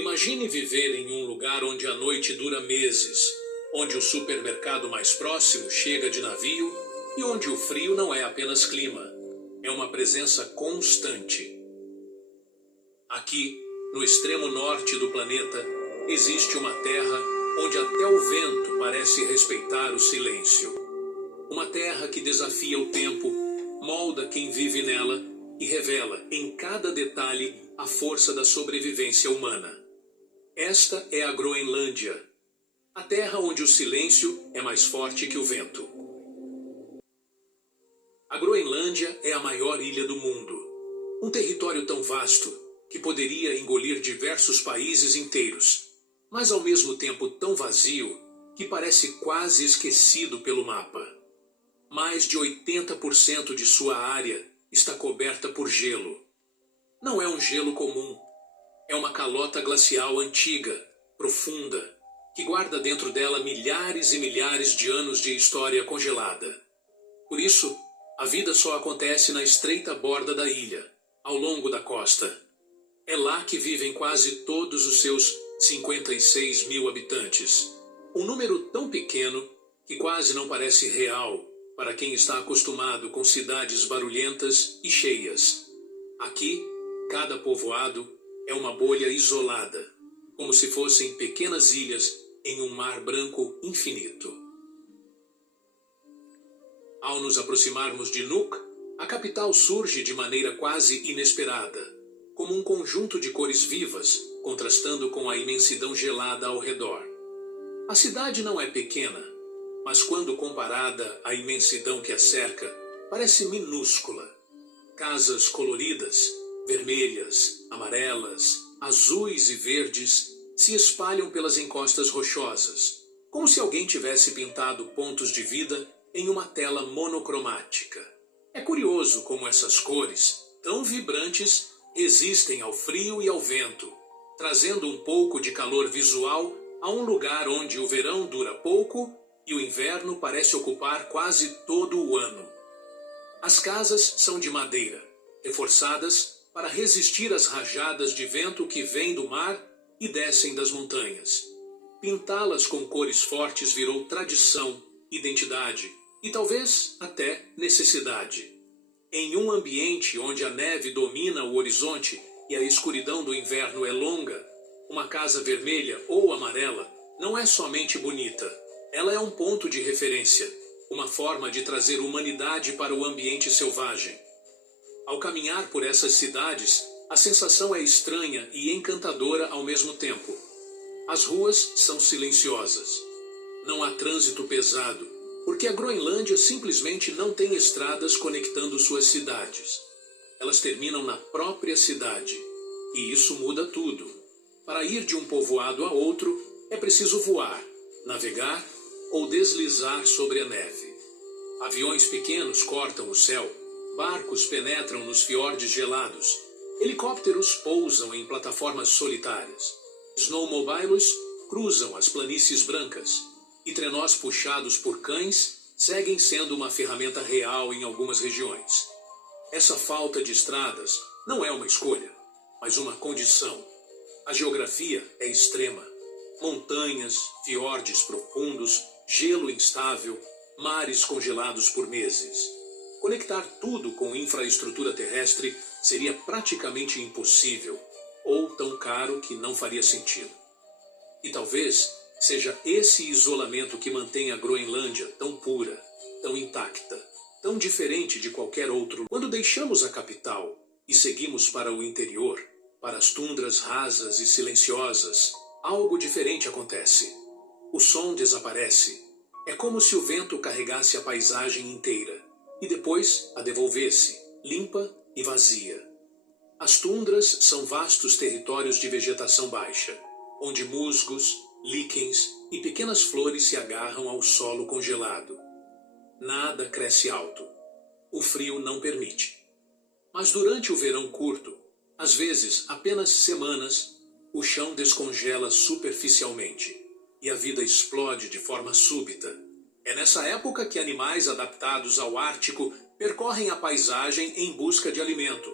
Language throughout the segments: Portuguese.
Imagine viver em um lugar onde a noite dura meses, onde o supermercado mais próximo chega de navio e onde o frio não é apenas clima, é uma presença constante. Aqui, no extremo norte do planeta, existe uma terra onde até o vento parece respeitar o silêncio. Uma terra que desafia o tempo, molda quem vive nela e revela em cada detalhe a força da sobrevivência humana. Esta é a Groenlândia, a terra onde o silêncio é mais forte que o vento. A Groenlândia é a maior ilha do mundo, um território tão vasto que poderia engolir diversos países inteiros, mas ao mesmo tempo tão vazio que parece quase esquecido pelo mapa. Mais de 80% de sua área está coberta por gelo. Não é um gelo comum. É uma calota glacial antiga, profunda, que guarda dentro dela milhares e milhares de anos de história congelada. Por isso, a vida só acontece na estreita borda da ilha, ao longo da costa. É lá que vivem quase todos os seus 56 mil habitantes. Um número tão pequeno que quase não parece real para quem está acostumado com cidades barulhentas e cheias. Aqui, cada povoado é uma bolha isolada, como se fossem pequenas ilhas em um mar branco infinito. Ao nos aproximarmos de Nuuk, a capital surge de maneira quase inesperada, como um conjunto de cores vivas, contrastando com a imensidão gelada ao redor. A cidade não é pequena, mas quando comparada à imensidão que a cerca, parece minúscula. Casas coloridas, vermelhas, amarelas, azuis e verdes, se espalham pelas encostas rochosas, como se alguém tivesse pintado pontos de vida em uma tela monocromática. É curioso como essas cores, tão vibrantes, resistem ao frio e ao vento, trazendo um pouco de calor visual a um lugar onde o verão dura pouco e o inverno parece ocupar quase todo o ano. As casas são de madeira, reforçadas para resistir às rajadas de vento que vêm do mar e descem das montanhas. Pintá-las com cores fortes virou tradição, identidade e talvez até necessidade. Em um ambiente onde a neve domina o horizonte e a escuridão do inverno é longa, uma casa vermelha ou amarela não é somente bonita, ela é um ponto de referência, uma forma de trazer humanidade para o ambiente selvagem. Ao caminhar por essas cidades, a sensação é estranha e encantadora ao mesmo tempo. As ruas são silenciosas. Não há trânsito pesado, porque a Groenlândia simplesmente não tem estradas conectando suas cidades. Elas terminam na própria cidade, e isso muda tudo. Para ir de um povoado a outro, é preciso voar, navegar ou deslizar sobre a neve. Aviões pequenos cortam o céu, barcos penetram nos fiordes gelados, helicópteros pousam em plataformas solitárias, snowmobiles cruzam as planícies brancas, e trenós puxados por cães seguem sendo uma ferramenta real em algumas regiões. Essa falta de estradas não é uma escolha, mas uma condição. A geografia é extrema. Montanhas, fiordes profundos, gelo instável, mares congelados por meses. Conectar tudo com infraestrutura terrestre seria praticamente impossível, ou tão caro que não faria sentido. E talvez seja esse isolamento que mantém a Groenlândia tão pura, tão intacta, tão diferente de qualquer outro. Quando deixamos a capital e seguimos para o interior, para as tundras rasas e silenciosas, algo diferente acontece. O som desaparece. É como se o vento carregasse a paisagem inteira e depois a devolvesse, limpa e vazia. As tundras são vastos territórios de vegetação baixa, onde musgos, líquens e pequenas flores se agarram ao solo congelado. Nada cresce alto. O frio não permite. Mas durante o verão curto, às vezes apenas semanas, o chão descongela superficialmente e a vida explode de forma súbita. É nessa época que animais adaptados ao Ártico percorrem a paisagem em busca de alimento.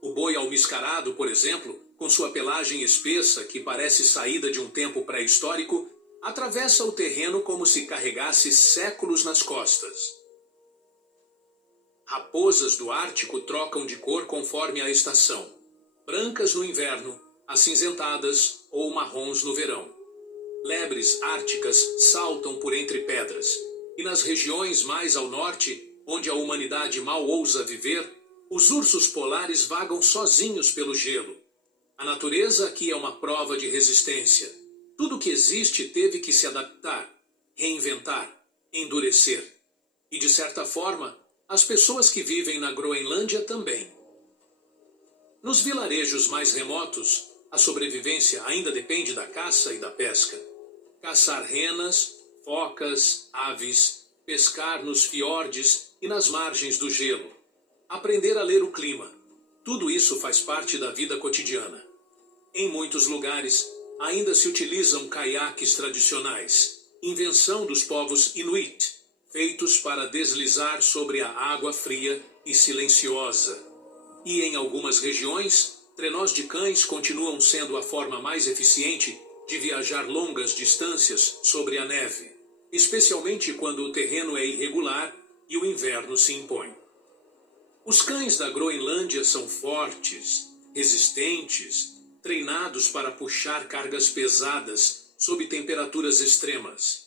O boi almiscarado, por exemplo, com sua pelagem espessa que parece saída de um tempo pré-histórico, atravessa o terreno como se carregasse séculos nas costas. Raposas do Ártico trocam de cor conforme a estação, brancas no inverno, acinzentadas ou marrons no verão. Lebres árticas saltam por entre pedras, e nas regiões mais ao norte, onde a humanidade mal ousa viver, os ursos polares vagam sozinhos pelo gelo. A natureza aqui é uma prova de resistência. Tudo que existe teve que se adaptar, reinventar, endurecer. E, de certa forma, as pessoas que vivem na Groenlândia também. Nos vilarejos mais remotos, a sobrevivência ainda depende da caça e da pesca. Caçar renas, focas, aves, pescar nos fiordes e nas margens do gelo. Aprender a ler o clima. Tudo isso faz parte da vida cotidiana. Em muitos lugares, ainda se utilizam caiaques tradicionais, invenção dos povos Inuit, feitos para deslizar sobre a água fria e silenciosa. E em algumas regiões, trenós de cães continuam sendo a forma mais eficiente de viajar longas distâncias sobre a neve, especialmente quando o terreno é irregular e o inverno se impõe. Os cães da Groenlândia são fortes, resistentes, treinados para puxar cargas pesadas sob temperaturas extremas.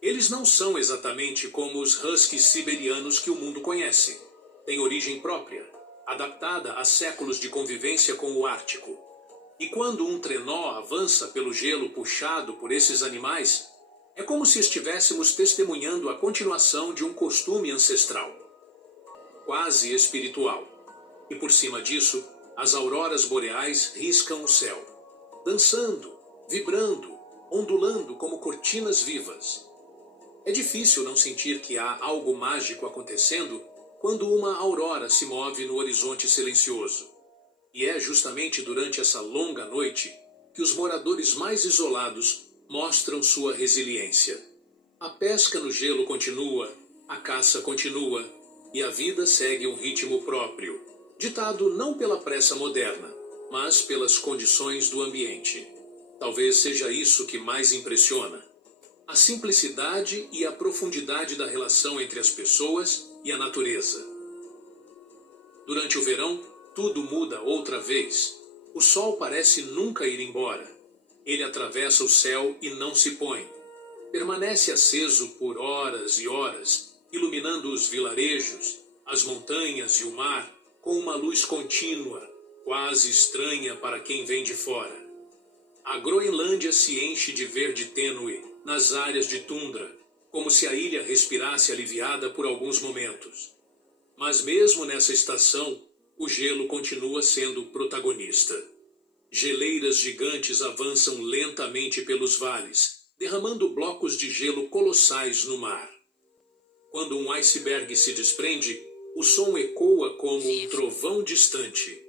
Eles não são exatamente como os huskies siberianos que o mundo conhece. Têm origem própria, adaptada a séculos de convivência com o Ártico. E quando um trenó avança pelo gelo puxado por esses animais, é como se estivéssemos testemunhando a continuação de um costume ancestral, quase espiritual. E por cima disso, as auroras boreais riscam o céu, dançando, vibrando, ondulando como cortinas vivas. É difícil não sentir que há algo mágico acontecendo quando uma aurora se move no horizonte silencioso. E é justamente durante essa longa noite que os moradores mais isolados mostram sua resiliência. A pesca no gelo continua, a caça continua, e a vida segue um ritmo próprio, ditado não pela pressa moderna, mas pelas condições do ambiente. Talvez seja isso que mais impressiona: a simplicidade e a profundidade da relação entre as pessoas e a natureza. Durante o verão, tudo muda outra vez. O sol parece nunca ir embora. Ele atravessa o céu e não se põe. Permanece aceso por horas e horas, iluminando os vilarejos, as montanhas e o mar com uma luz contínua, quase estranha para quem vem de fora. A Groenlândia se enche de verde tênue nas áreas de tundra, como se a ilha respirasse aliviada por alguns momentos. Mas mesmo nessa estação, o gelo continua sendo protagonista. Geleiras gigantes avançam lentamente pelos vales, derramando blocos de gelo colossais no mar. Quando um iceberg se desprende, o som ecoa como um trovão distante.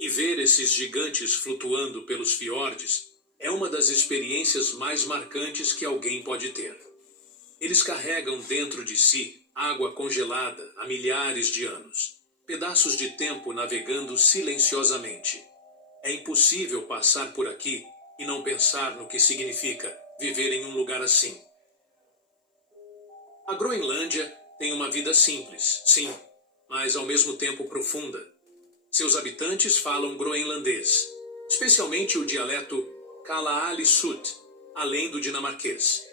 E ver esses gigantes flutuando pelos fiordes é uma das experiências mais marcantes que alguém pode ter. Eles carregam dentro de si água congelada há milhares de anos, pedaços de tempo navegando silenciosamente. É impossível passar por aqui e não pensar no que significa viver em um lugar assim. A Groenlândia tem uma vida simples, sim, mas ao mesmo tempo profunda. Seus habitantes falam groenlandês, especialmente o dialeto Kalaalisut, além do dinamarquês.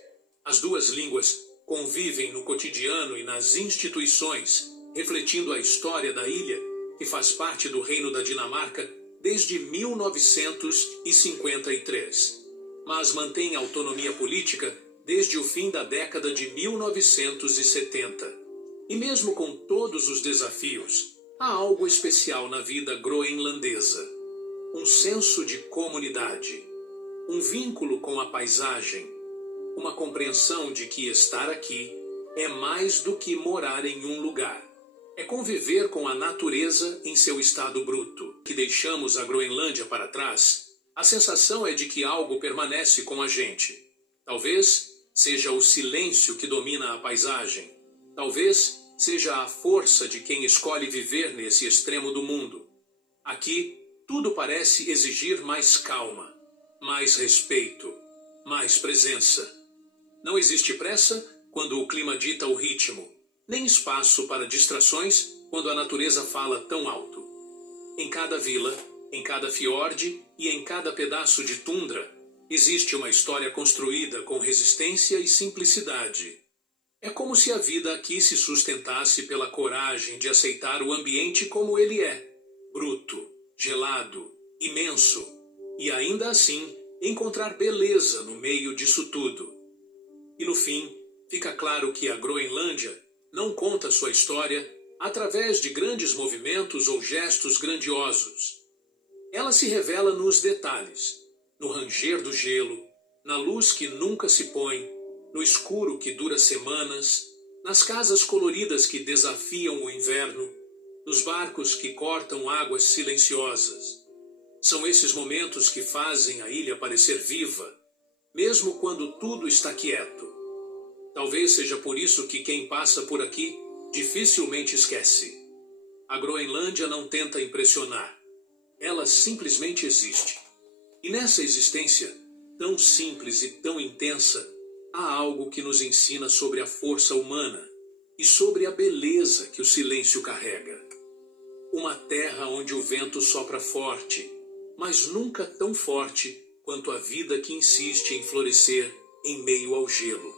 As duas línguas convivem no cotidiano e nas instituições, refletindo a história da ilha, que faz parte do Reino da Dinamarca desde 1953, mas mantém autonomia política desde o fim da década de 1970. E mesmo com todos os desafios, há algo especial na vida groenlandesa. Um senso de comunidade, um vínculo com a paisagem, uma compreensão de que estar aqui é mais do que morar em um lugar. É conviver com a natureza em seu estado bruto. Que deixamos a Groenlândia para trás, a sensação é de que algo permanece com a gente. Talvez seja o silêncio que domina a paisagem. Talvez seja a força de quem escolhe viver nesse extremo do mundo. Aqui, Tudo parece exigir mais calma, mais respeito, mais presença. Não existe pressa quando o clima dita o ritmo, nem espaço para distrações quando a natureza fala tão alto. Em cada vila, em cada fiorde e em cada pedaço de tundra, existe uma história construída com resistência e simplicidade. É como se a vida aqui se sustentasse pela coragem de aceitar o ambiente como ele é, bruto, gelado, imenso, e ainda assim encontrar beleza no meio disso tudo. E no fim, fica claro que a Groenlândia não conta sua história através de grandes movimentos ou gestos grandiosos. Ela se revela nos detalhes, no ranger do gelo, na luz que nunca se põe, no escuro que dura semanas, nas casas coloridas que desafiam o inverno, nos barcos que cortam águas silenciosas. São esses momentos que fazem a ilha parecer viva, mesmo quando tudo está quieto. Talvez seja por isso que quem passa por aqui dificilmente esquece. A Groenlândia não tenta impressionar. Ela simplesmente existe. E nessa existência, tão simples e tão intensa, há algo que nos ensina sobre a força humana e sobre a beleza que o silêncio carrega. Uma terra onde o vento sopra forte, mas nunca tão forte quanto a vida que insiste em florescer em meio ao gelo.